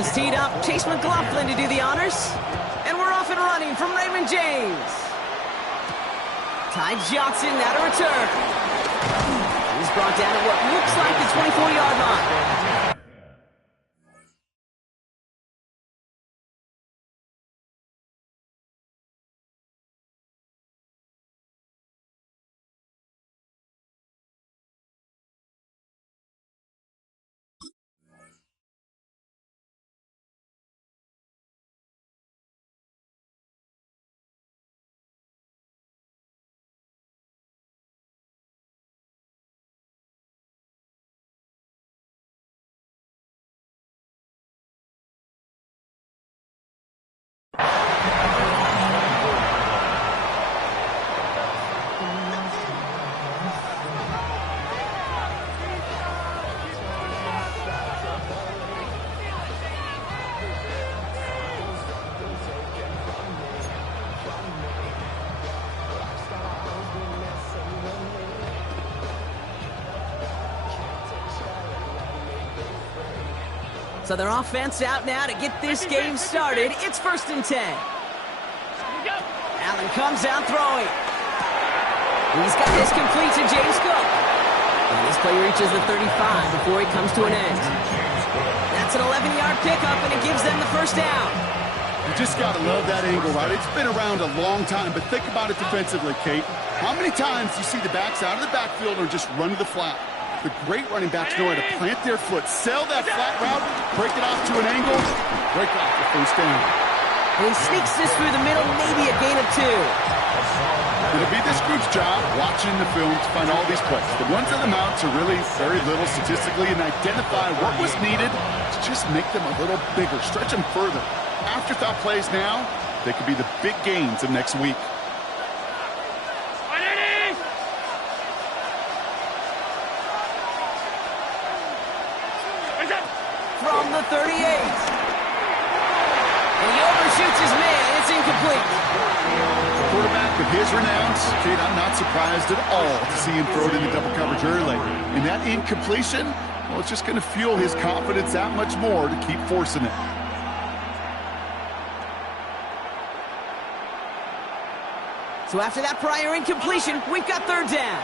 is teed up. Chase McLaughlin to do the honors. And we're off and running from Raymond James. Ty Johnson now to return. He's brought down at what looks like the 24-yard line. So their offense out now to get this game started. It's 1st and 10. Allen comes out throwing. He's got this complete to James Cook. And this play reaches the 35 before it comes to an end. That's an 11-yard pickup, and it gives them the first down. You just got to love that angle, right? It's been around a long time, but think about it defensively, Kate. How many times do you see the backs out of the backfield or just run to the flat? The great running backs know how to plant their foot, sell that flat route, break it off to an angle, break off the first down. And he sneaks this through the middle, maybe a gain of 2. It'll be this group's job watching the film to find all these plays. The ones on the mounts are really very little statistically and identify what was needed to just make them a little bigger, stretch them further. Afterthought plays now, they could be the big gains of next week. From the 38. And he overshoots his man. It's incomplete. Quarterback with his renowns, Kate, I'm not surprised at all to see him throw it into double coverage early. And that incompletion, well, it's just going to fuel his confidence that much more to keep forcing it. So after that prior incompletion, we've got 3rd down.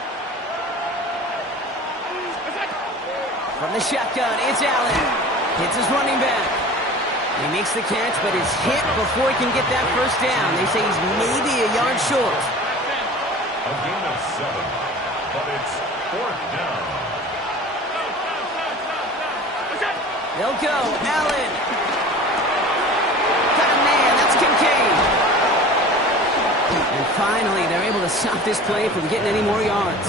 From the shotgun, it's Allen. Hits his running back. He makes the catch, but is hit before he can get that first down. They say he's maybe a yard short. A gain of 7, but it's 4th down. They'll go. Allen. Got a man. That's Kincaid. And finally, they're able to stop this play from getting any more yards.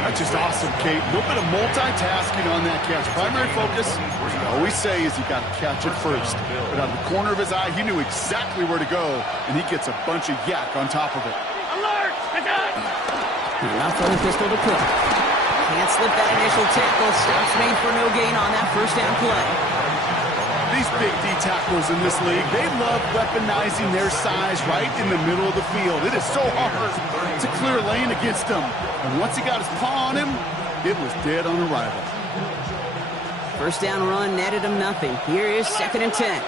That's just awesome, Kate. A little bit of multitasking on that catch. Primary focus, as we always say, is you got to catch it first. But out of the corner of his eye, he knew exactly where to go, and he gets a bunch of yak on top of it. Alert! Not throwing pistol to Cook. Can't slip that initial tackle. Stops made for no gain on that first down play. These big D tackles in this league, they love weaponizing their size right in the middle of the field. It is so hard to clear lane against them. And once he got his paw on him, it was dead on arrival. First down run netted him nothing. Here is 2nd and 10.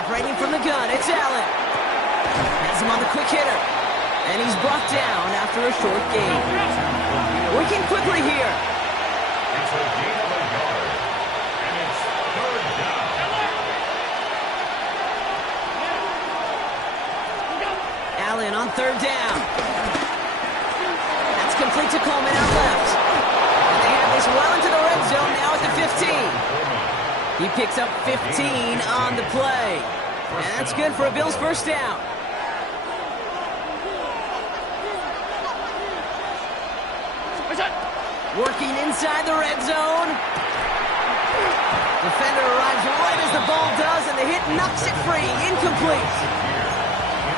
Operating from the gun, it's Allen. Has him on the quick hitter. And he's brought down after a short gain. Working quickly here. It's a gain of a yard. And it's 3rd down. Allen on 3rd down. That's complete to Coleman out left. And they have this well into the red zone now at the 15. He picks up 15 on the play. And that's good for a Bills first down. Working inside the red zone. Defender arrives right as the ball does, and the hit knocks it free. Incomplete.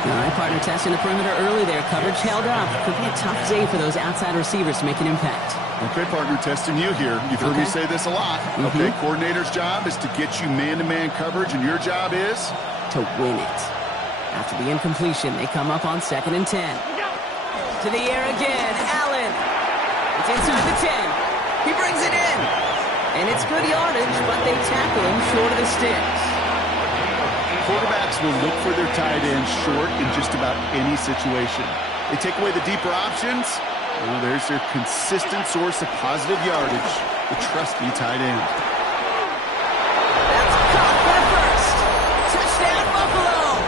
All right, partner, testing the perimeter early there. Coverage held up. Could be a tough day for those outside receivers to make an impact. Okay, partner, testing you here. You've heard me say this a lot. Okay, coordinator's job is to get you man-to-man coverage, and your job is? To win it. After the incompletion, they come up on 2nd and 10. To the air again, Allen. It's inside the 10. He brings it in. And it's good yardage, but they tackle him short of the sticks. Quarterbacks will look for their tight end short in just about any situation. They take away the deeper options. Well, there's their consistent source of positive yardage, the trusty tight end. That's caught for the first. Touchdown, Buffalo.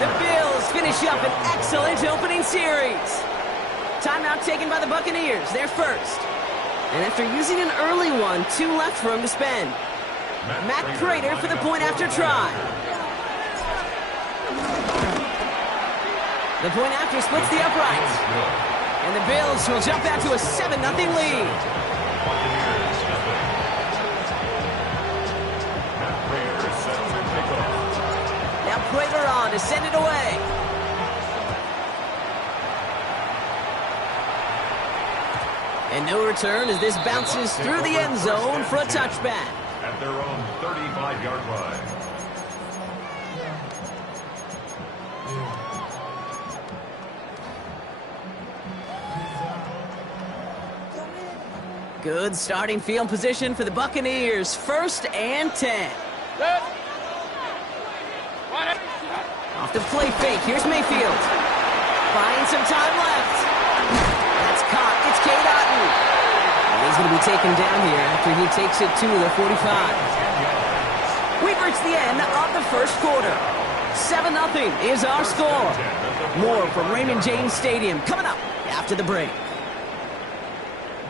The Bills finish up an excellent opening series. Timeout taken by the Buccaneers, their first. And after using an early one, 2 left for him to spend. Matt Prater for the point after try. The point after splits the uprights. And the Bills will jump out to a 7-0 lead. Now Prater on to send it away. And no return as this bounces through the end zone for a touchback. At their own 35-yard line. Good starting field position for the Buccaneers. 1st and 10. Off the play fake. Here's Mayfield. Buying some time left. That's caught. It's Cade Otton. He's going to be taken down here after he takes it to the 45. We've reached the end of the first quarter. 7-0 is our score. More from Raymond James Stadium coming up after the break.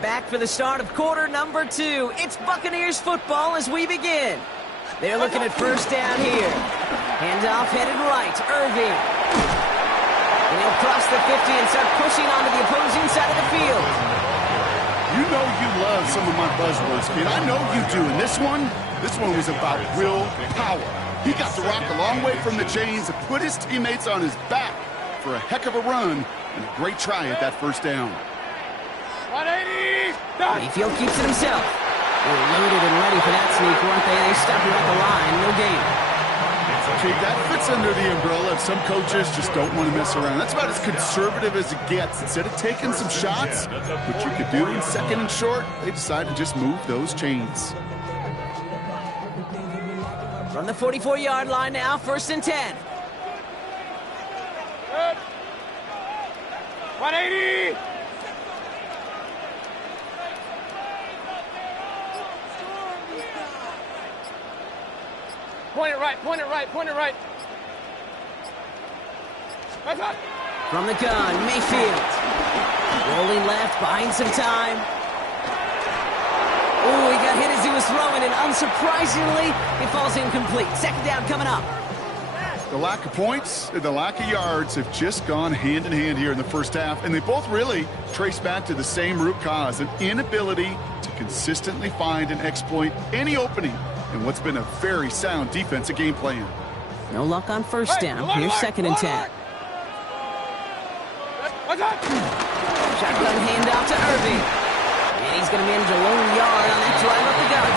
Back for the start of quarter number 2. It's Buccaneers football as we begin. They're looking at first down here. Handoff headed right. Irving. And he'll cross the 50 and start pushing onto the opposing side of the field. You know you love some of my buzzwords, kid. I know you do. And this one was about real power. He got the rock a long way from the chains and put his teammates on his back for a heck of a run and a great try at that first down. 180! Mayfield keeps it himself. They were loaded and ready for that sneak, weren't they? They stopped him at the line. No gain. Okay, that fits under the umbrella of some coaches just don't want to mess around. That's about as conservative as it gets. Instead of taking some shots, which you could do in 2nd and short, they decide to just move those chains. From the 44-yard line now, 1st and 10. 180! Point it right, point it right, point it right. From the gun, Mayfield. Rolling left, buying some time. Oh, he got hit as he was throwing, and unsurprisingly, he falls incomplete. 2nd down coming up. The lack of points and the lack of yards have just gone hand in hand here in the first half, and they both really trace back to the same root cause, an inability to consistently find and exploit any opening in what's been a very sound defensive game plan. No luck on first down. Here's 2nd and 10. Shotgun handoff to Irving. And he's going to manage a lone yard on that drive up the gut.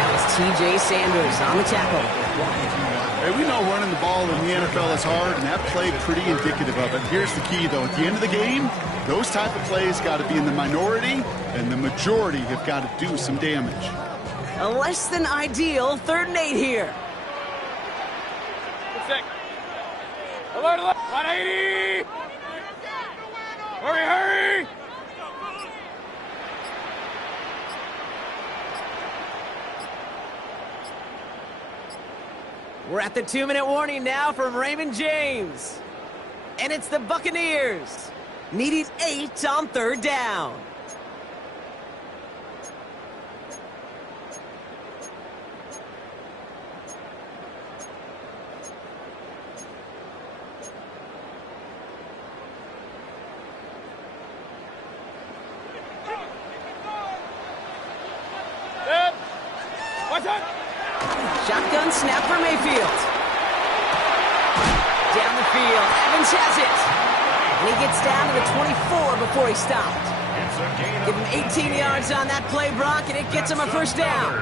That was T.J. Sanders on the tackle. Hey, we know running the ball in the NFL is hard, and that play pretty indicative of it. Here's the key, though. At the end of the game, those type of plays got to be in the minority, and the majority have got to do some damage. A less than ideal 3rd and 8 here. Alert, alert! 180! Hurry, hurry! We're at the 2-minute warning now from Raymond James. And it's the Buccaneers, needing 8 on 3rd down. Shotgun snap for Mayfield. Down the field, Evans has it. And he gets down to the 24 before he stopped. Give him 18 yards on that play, Brock, and it gets him a first down.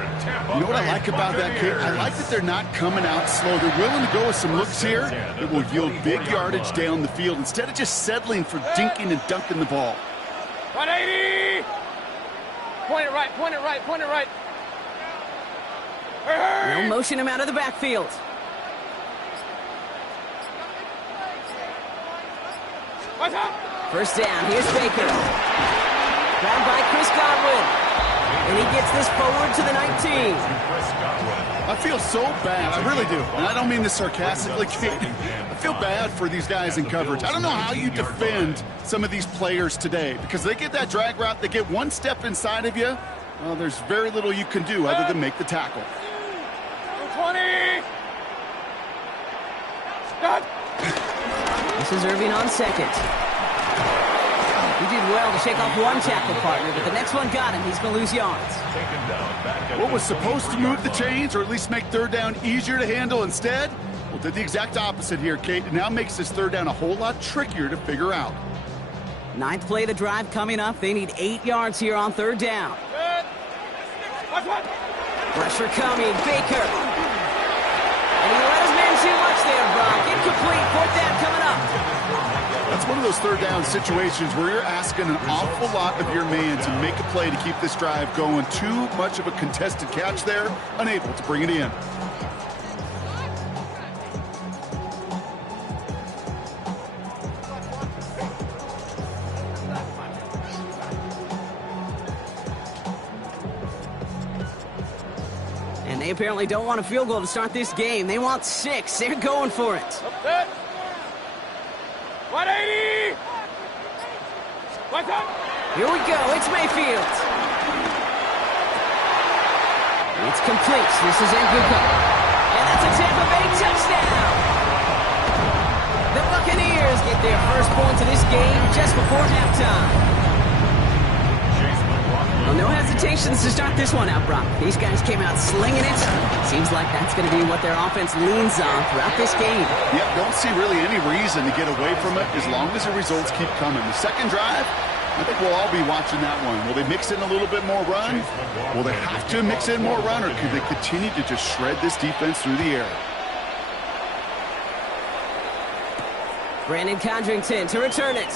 You know what I like about that kick? I like that they're not coming out slow. They're willing to go with some looks here that will yield big yardage down the field instead of just settling for dinking and dunking the ball. 180! Point it right, point it right, point it right. Hurry, hurry! They'll motion him out of the backfield. What's up? First down, here's Baker. Grabbed by Chris Godwin. And he gets this forward to the 19. I feel so bad. I really do. And I don't mean this sarcastically, Kate. I feel bad for these guys in coverage. I don't know how you defend some of these players today because they get that drag route, they get one step inside of you. Well, there's very little you can do other than make the tackle. 20. Stop. This is Irving on second. He did well to shake off one tackle partner, but the next one got him. He's going to lose yards. What was supposed to move the chains or at least make third down easier to handle instead? Well, did the exact opposite here, Kate. It now makes this third down a whole lot trickier to figure out. Ninth play of the drive coming up. They need 8 yards here on third down. Good. Watch. Pressure coming. Baker. And he let his man too much there, Brock. Incomplete. Fourth down coming up. That's one of those third down situations where you're asking an awful lot of your man to make a play to keep this drive going. Too much of a contested catch there, unable to bring it in. And they apparently don't want a field goal to start this game. They want 6. They're going for it. Good. 180. What's up? Here we go. It's Mayfield. It's complete. This is Nguka. And that's a Tampa Bay touchdown. The Buccaneers get their first points of this game just before halftime. Well, no hesitations to start this one out, Brock. These guys came out slinging it. Seems like that's going to be what their offense leans on throughout this game. Yep, don't see really any reason to get away from it as long as the results keep coming. The second drive, I think we'll all be watching that one. Will they mix in a little bit more run? Will they have to mix in more run, or could they continue to just shred this defense through the air? Brandon Condrington to return it.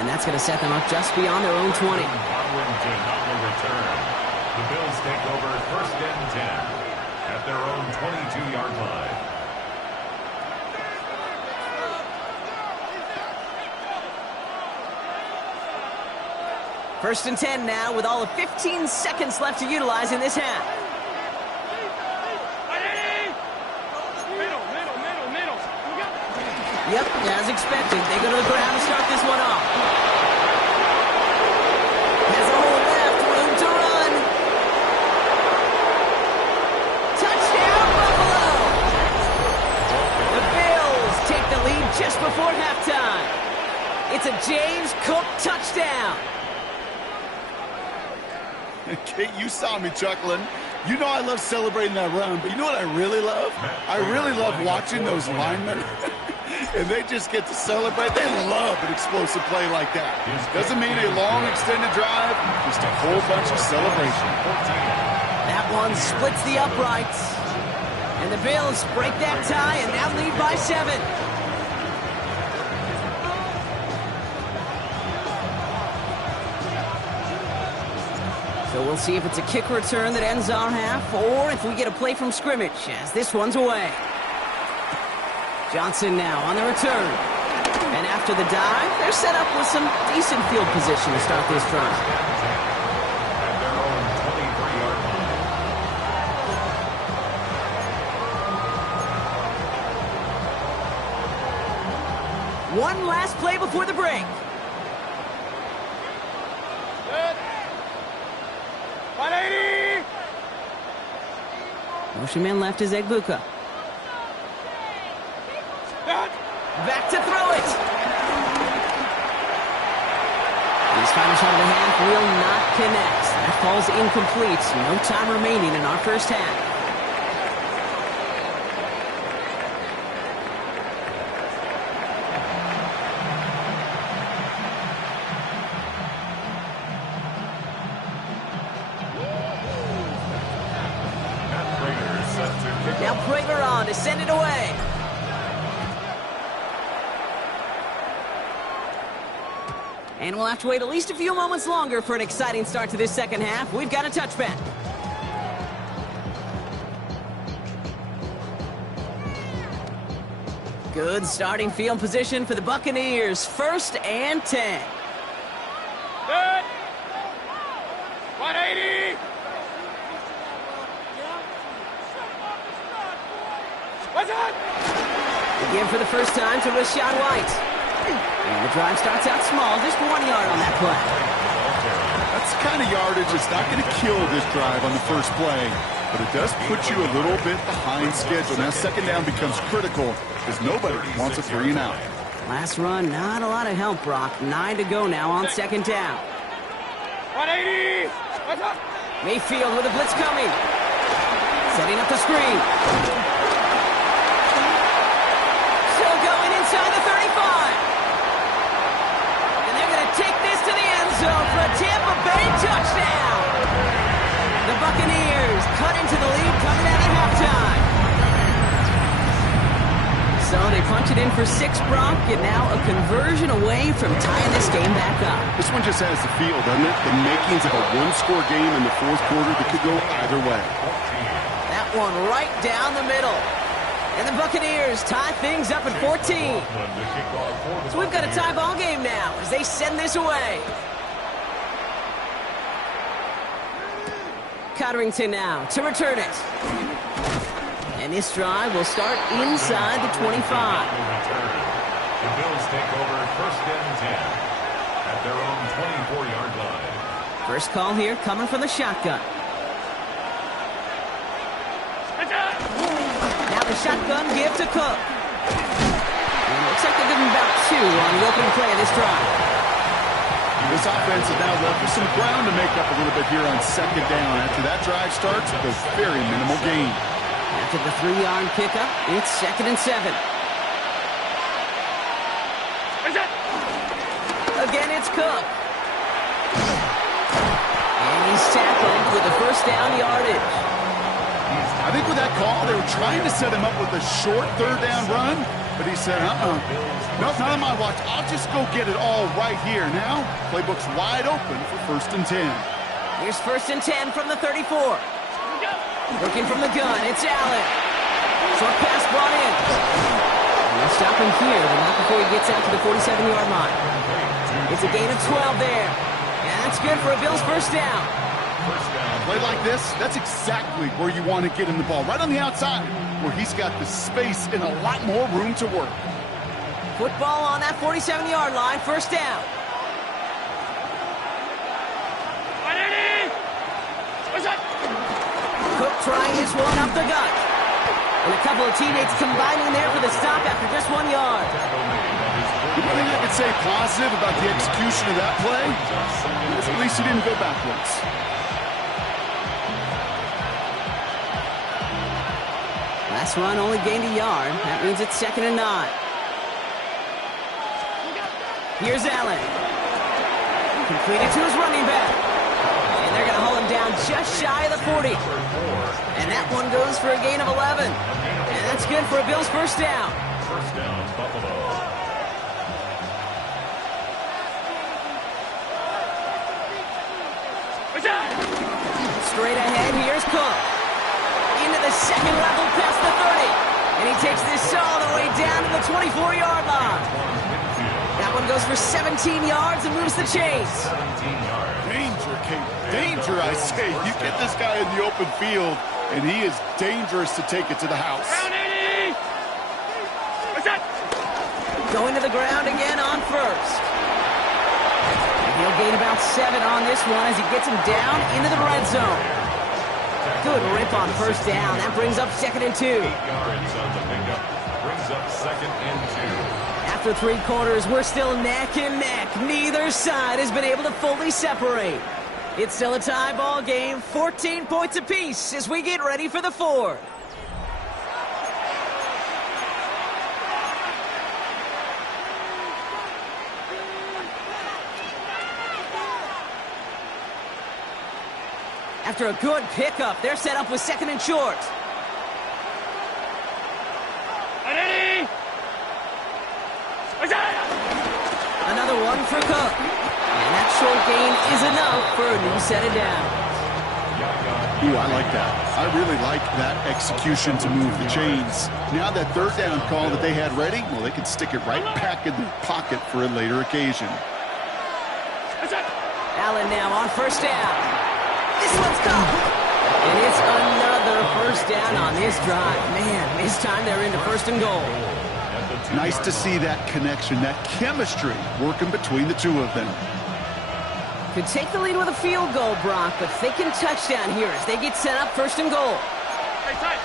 And that's going to set them up just beyond their own 20. Return. The Bills take over first and 10 at their own 22-yard line. First and 10 now with all of 15 seconds left to utilize in this half. Middle. Yep, as expected. They go to the ground to start this one off. Has a hole left, room to run. Touchdown, Buffalo! The Bills take the lead just before halftime. It's a James Cook touchdown. Kate, you saw me chuckling. You know I love celebrating that run, but you know what I really love? I really love watching those linemen. And they just get to celebrate. They love an explosive play like that. Doesn't mean a long extended drive, just a whole bunch of celebration. That one splits the uprights. And the Bills break that tie and now lead by 7. So we'll see if it's a kick return that ends our half, or if we get a play from scrimmage, as this one's away. Johnson now on the return. And after the dive, they're set up with some decent field position to start this drive. At their own 23-yard line. One last play before the break. Good. 180. Motion man left is Egbuka. Good. Back to throw it. His final shot of the half will not connect. That falls incomplete. No time remaining in our first half. Now Prater on to send it away. And we'll have to wait at least a few moments longer for an exciting start to this second half. We've got a touchback. Good starting field position for the Buccaneers. 1st and 10. Good. 180. What's up? Again for the first time to Rashad White. And the drive starts out small, just 1 yard on that play. That's the kind of yardage that's not going to kill this drive on the first play, but it does put you a little bit behind schedule. Now second down becomes critical because nobody wants a 3 and out. Last run, not a lot of help, Brock. 9 to go now on second down. 180. What's up? Mayfield with a blitz coming. Setting up the screen. Still going inside the 35. And they're going to take this to the end zone for a Tampa Bay touchdown. The Buccaneers cut into the lead coming out of halftime. So they punch it in for 6, Brock, and now a conversion away from tying this game back up. This one just has the feel, doesn't it? The makings of a one-score game in the fourth quarter that could go either way. That one right down the middle. And the Buccaneers tie things up at 14. So we've got a tie ball game now as they send this away. Cotterington now to return it. And this drive will start inside the 25. The Bills take over 1st and 10 at their own 24-yard line. First call here coming from the shotgun. Now the shotgun give to Cook. And it looks like they're giving about 2 on the opening play of this drive. This offense is now left with some ground to make up a little bit here on second down. After that drive starts with a very minimal gain. After the 3-yard pickup, it's 2nd and 7. Again, it's Cook. And he's tackled with the first down yardage. I think with that call, they were trying to set him up with a short 3rd down run, but he said, no, not on my watch. I'll just go get it all right here. Now, playbook's wide open for 1st and 10. Here's 1st and 10 from the 34. Looking from the gun, it's Allen. Short pass brought in. And they'll stop him here, but not before he gets out to the 47-yard line. It's a gain of 12 there. And that's good for a Bills first down. A play like this, that's exactly where you want to get him the ball. Right on the outside, where he's got the space and a lot more room to work. Football on that 47-yard line, first down. Cook trying this one up the gut. And a couple of teammates combining there for the stop after just 1 yard. The one thing I could say positive about the execution of that play is at least he didn't go backwards. Last run only gained a yard. That means it's 2nd and 9. Here's Allen. Completed to his running back. And they're going to hold him down just shy of the 40. And that one goes for a gain of 11. And that's good for a Bills first down. First down, Buffalo. Straight ahead, here's Cook. Into the second level past the 30. And he takes this all the way down to the 24-yard line. That one goes for 17 yards and moves the chains. 17 yards. Danger, Kate. Danger, I say. You get this guy in the open field, and he is dangerous to take it to the house. Going to the ground again on first. And he'll gain about 7 on this one as he gets him down into the red zone. Good rip on first down. That brings up 2nd and 2. 8 yards on the pickup. Brings up 2nd and 2. After 3 quarters, we're still neck and neck. Neither side has been able to fully separate. It's still a tie ball game, 14 points apiece as we get ready for the 4th. After a good pickup, they're set up with 2nd and short. Another one for Cook. And that short gain is enough for a new set of downs. Ooh, I like that. I really like that execution to move the chains. Now that third down call that they had ready, well, they can stick it right back in the pocket for a later occasion. Allen now on first down. This one's gone. And it's another first down on this drive. Man, this time they're into first and goal. Nice to see that connection, that chemistry working between the two of them. Could take the lead with a field goal, Brock, but thinking touchdown here as they get set up first and goal. Tight.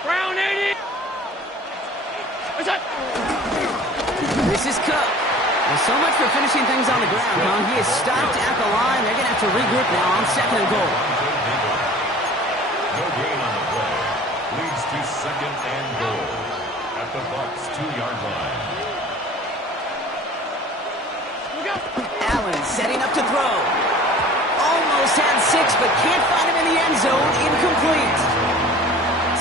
Brown 80. This is Cook. Well, so much for finishing things on the ground, huh? He is stopped at the line. They're going to have to regroup now on second and goal. No gain on the play. Leads to second and goal at the Bucs 2-yard line. Allen setting up to throw. Almost had 6, but can't find him in the end zone. Incomplete.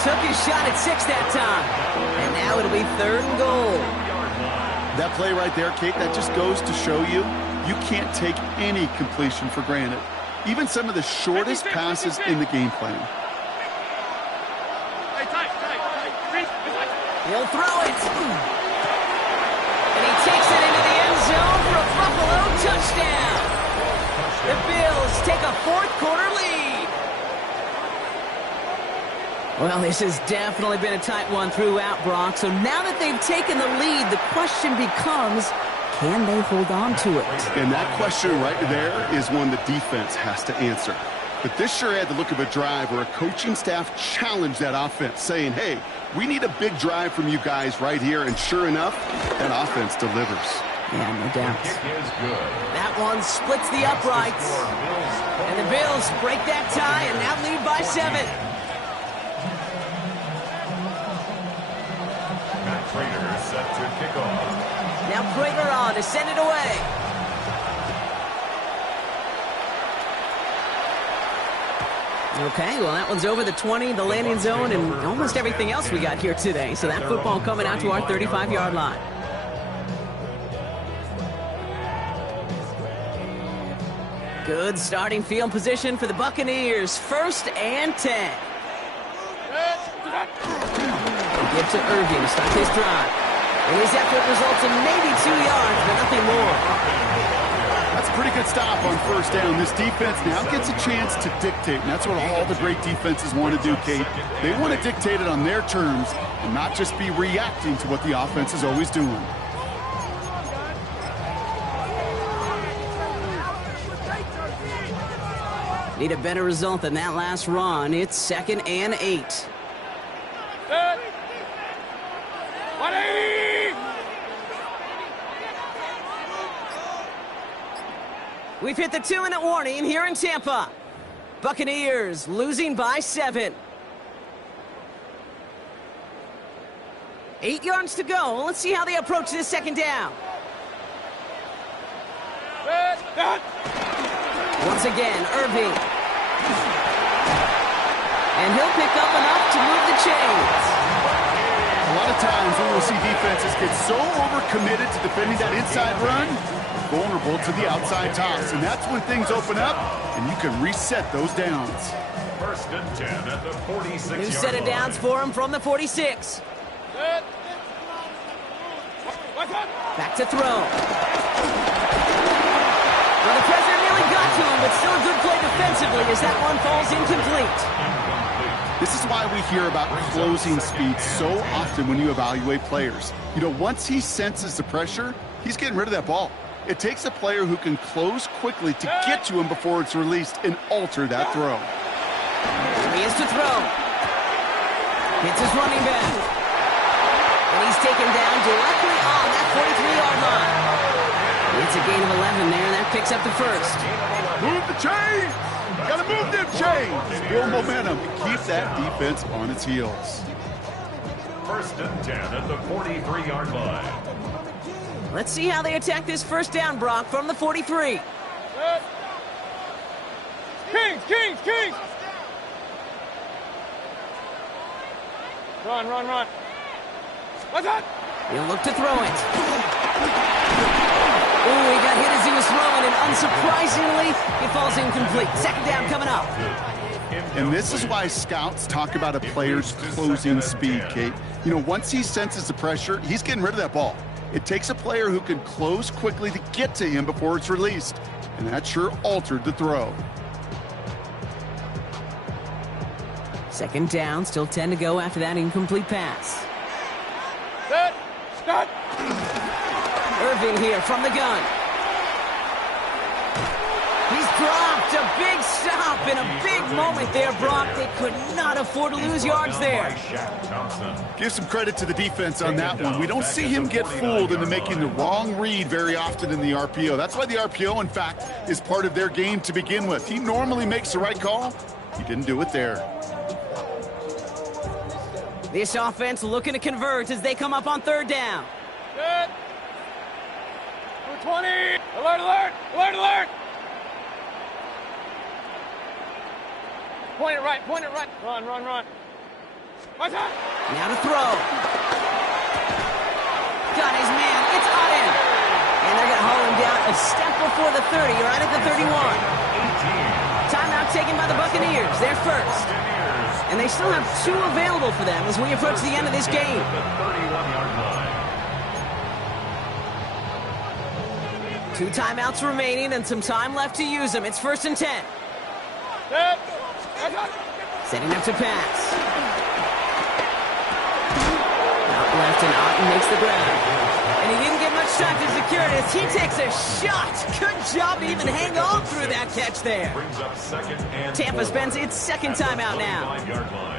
Took his shot at 6 that time. And now it'll be third and goal. That play right there, Kate, that just goes to show you, you can't take any completion for granted. Even some of the shortest passes in the game plan. He'll throw it. And he takes it into the end zone for a Buffalo touchdown. The Bills take a fourth-quarter lead. Well, this has definitely been a tight one throughout, Brock. So now that they've taken the lead, the question becomes, can they hold on to it? And that question right there is one the defense has to answer. But this sure had the look of a drive where a coaching staff challenged that offense, saying, hey, we need a big drive from you guys right here. And sure enough, that offense delivers. Yeah, no doubt. That one splits the uprights. And the Bills break that tie and now lead by 7. Prater set to kick off. Now Prater on to send it away. Okay, well, that one's over the 20, the landing zone, and almost everything else we got here today. So that football coming out to our 35-yard line. Good starting field position for the Buccaneers. 1st and 10. Give to Irving to start his drive. And his effort results in maybe 2 yards, but nothing more. That's a pretty good stop on first down. This defense now gets a chance to dictate, and that's what all the great defenses want to do, Kate. They want to dictate it on their terms and not just be reacting to what the offense is always doing. Need a better result than that last run. It's 2nd and 8. We've hit the 2-minute warning here in Tampa. Buccaneers losing by 7. 8 yards to go. Let's see how they approach this second down. Once again, Irving. And he'll pick up enough to move the chains. A lot of times when we'll see defenses get so overcommitted to defending that inside run, vulnerable to the outside toss. And that's when things open up, and you can reset those downs. 1st and 10 at the 46-yard New set of downs for him from the 46. Back to throw. Well, the pressure nearly got to him, but still a good play defensively as that one falls incomplete. This is why we hear about closing speed so often when you evaluate players. You know, once he senses the pressure, he's getting rid of that ball. It takes a player who can close quickly to get to him before it's released and alter that throw. He is to throw. Hits his running back. And he's taken down directly on that 43-yard line. It's a gain of 11 there. That picks up the 1st. Move the chains! Gotta move them chains! Build momentum and keep that defense on its heels. 1st and 10 at the 43-yard line. Let's see how they attack this first down, Brock, from the 43. Kings! Run. What's that? He'll look to throw it. Ooh, he got hit as he was unsurprisingly, it falls incomplete. Second down coming up. And this is why scouts talk about a player's closing speed, Kate. You know, once he senses the pressure, he's getting rid of that ball. It takes a player who can close quickly to get to him before it's released. And that sure altered the throw. Second down, still 10 to go after that incomplete pass. Set. Start. Irving here from the gun. He's dropped. A big stop and a big moment there, Brock. They could not afford to lose yards there. Give some credit to the defense on that one. We don't see him get fooled into making the wrong read very often in the RPO. That's why the RPO, in fact, is part of their game to begin with. He normally makes the right call. He didn't do it there. This offense looking to convert as they come up on third down. Set. 20. Alert, alert, alert, alert. Point it right, point it right. Run, run, run. What's up? Now to throw. Got his man. It's Auden. And they're going to haul him down a step before the 30, right at the 31. Timeout taken by the Buccaneers. They're first. And they still have 2 available for them as we approach the end of this game. Two timeouts remaining and some time left to use them. It's 1st and 10. Set. Setting up to pass. Out left and Auden makes the grab. And he didn't get much time to secure it as he takes a shot. Good job to even hang on through that catch there. Tampa spends its second timeout now.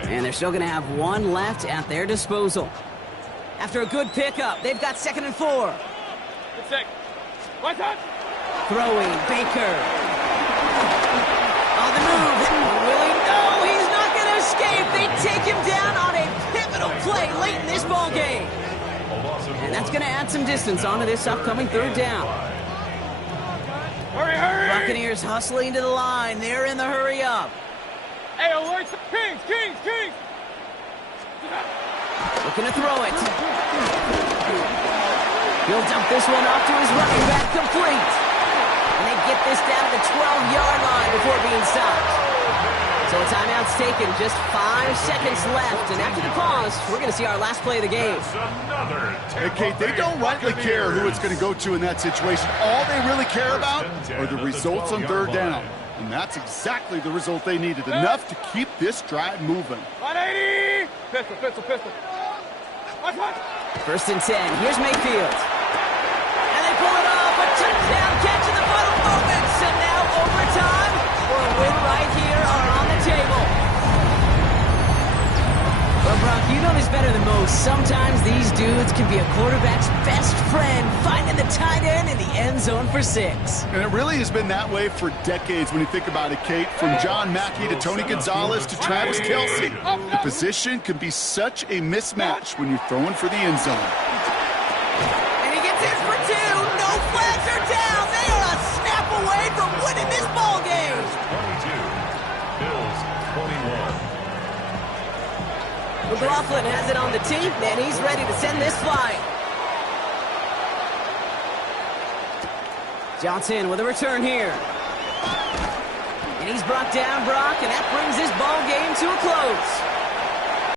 And they're still going to have 1 left at their disposal. After a good pickup, they've got 2nd and 4. Good sec. What's up? Throwing, Baker. On the move. Willie, no, he's not going to escape. They take him down on a pivotal play late in this ball game. And that's going to add some distance onto this upcoming third down. Hurry, hurry! Buccaneers hustling to the line. They're in the hurry up. Hey, alert! Kings, Kings, Kings! Looking to throw it. He'll dump this one off to his running back, complete. And they get this down to the 12-yard line before being stopped. So a timeout's taken, just 5 seconds left. And after the pause, we're going to see our last play of the game. Hey, Kate, they don't rightly care who it's going to go to in that situation. All they really care about are the results on third down. And that's exactly the result they needed. Enough to keep this drive moving. 180! Pistol, pistol, pistol. Watch, watch. 1st and 10. Here's Mayfield. And they pull it off. A touchdown catch in the final moments. And now overtime or a win right here are on the table. Well, Brock, you know this better than most. Sometimes these dudes can be a quarterback's best friend, finding the tight end in the end zone for 6. And it really has been that way for decades when you think about it, Kate. From John Mackey to Tony Gonzalez to Travis Kelce. The position can be such a mismatch when you're throwing for the end zone. And he gets in for 2. No flags are down. They are a snap away from winning this ball game. 22. Bills 21. McLaughlin has it on the tee, and he's ready to send this flying. Johnson with a return here. And he's brought down, Brock, and that brings this ball game to a close.